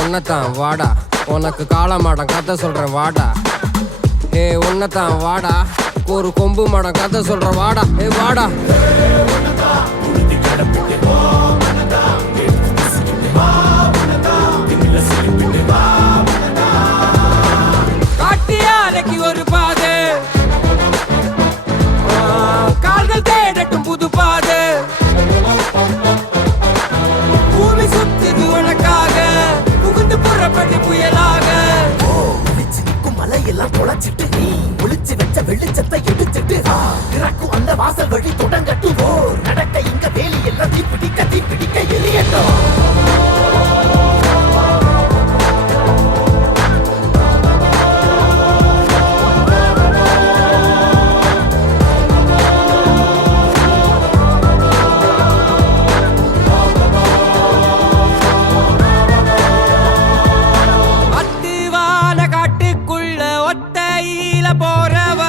ஒன்னத்தான் வாடா, உனக்கு காளமாடம் கதை சொல்றேன் வாடா. ஒன்னத்தான் வாடா, ஒரு கொம்பு மாடம் கதை சொல்றேன் வாடா. வாடா காட்டியாலைக்கு ஒரு பாது, கால்கள் தேடட்டும் புது பாது. பூமி சுத்துது உனக்காக, புகுந்து புறப்பட்டு புயலாக. மலையெல்லாம் தொலைச்சிட்டு நீ ஒளிச்சு வச்ச வெளிச்சத்தை எடுத்துட்டு திறக்கும் அந்த வாசல் வழி தொடங்கட்டும். நடக்க இங்க வேலி எல்லாம் தீப்பிடிக்க எரியட்டும். போறவ